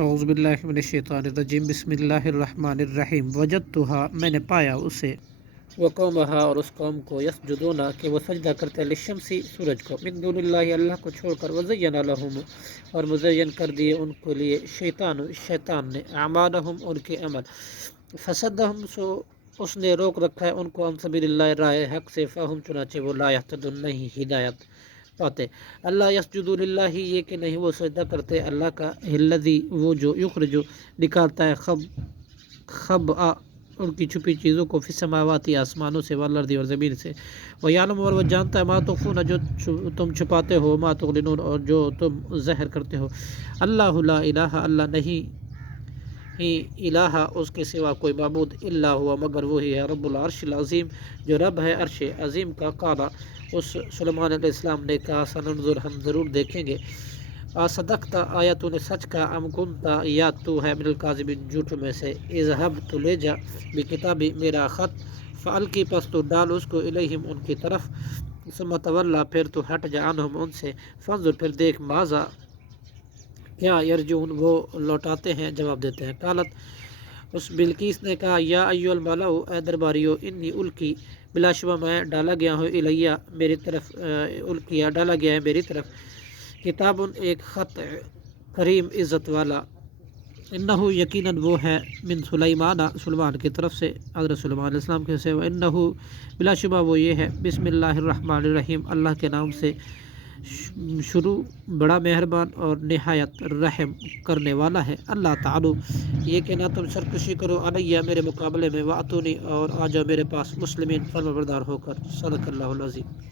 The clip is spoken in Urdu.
اعوذ باللہ من الشیطان الرجیم، بسم اللہ الرحمن الرحیم۔ وجدتہا، میں نے پایا اسے، وقومہا، اور اس قوم کو، یسجدونا، کہ وہ سجدہ کرتے، للشمسی، سورج کو، من دون اللہ، اللہ کو چھوڑ کر، وزین لہم، اور مزین کر دیے ان کے لیے، شیطان نے، اعمالہم، ان کے عمل، فصدہم، سو اس نے روک رکھا ہے ان کو، عن سبیل اللہ، راہ حق سے، فہم، چنانچہ وہ لا یہتدون، نہیں ہدایت پاتے۔ اللہ یسجدو للہ، یہ کہ نہیں وہ سجدہ کرتے اللہ کا، الذی، وہ جو، یخرج، نکالتا ہے، خبأ، ان کی چھپی چیزوں کو، فی السماوات، آسمانوں سے، والارض، اور زمین سے، ویعلم، اور وہ جانتا ہے، ما تخفون، جو تم چھپاتے ہو، ما تعلنون، اور جو تم ظاہر کرتے ہو۔ اللہ لا الہ، اللہ نہیں ہی الہ، اس کے سوا کوئی معبود، الا ہوا، مگر وہی ہے، رب العرش العظیم، جو رب ہے عرش عظیم کا۔ قالا، اس سلیمان علیہ السلام نے کہا، سننظر، ہم ضرور دیکھیں گے، صدقتا، آیا تو نے سچ کہا، ام کنتا، یا تو ہے، من الکاذبین، جھوٹ میں سے، اذهب، تو لے جا، بکتابی، میرا خط، فالقی، پس تو ڈال اس کو، الیہم، ان کی طرف، ثم تولا، پھر تو ہٹ جا، عنہم، ان سے، فانظر، پھر دیکھ، ماذا، کیا، یرجعون، وہ لوٹاتے ہیں، جواب دیتے ہیں۔ قالت، اس بلقیس نے کہا، یا ایھا الملأ، اے درباریو، انی القی، بلا شبہ میں ڈالا گیا ہوں، الیہ، میری طرف، القیا، ڈالا گیا ہے میری طرف، کتاب، ایک خط، کریم، عزت والا، انہ، یقیناً وہ ہے، من سلیمان، سلیمان کی طرف سے، حضرت سلیمان علیہ السلام کے سے، انہ، بلا شبہ وہ یہ ہے، بسم اللہ الرحمن الرحیم، اللہ کے نام سے شروع، بڑا مہربان اور نہایت رحم کرنے والا ہے۔ اللہ تعالی، یہ کہ نہ تم سرکشی کرو، علیہ، میرے مقابلے میں، واتونی، اور آ جاؤ میرے پاس، مسلمین، فرمانبردار ہو کر، صدق اللہ العظیم۔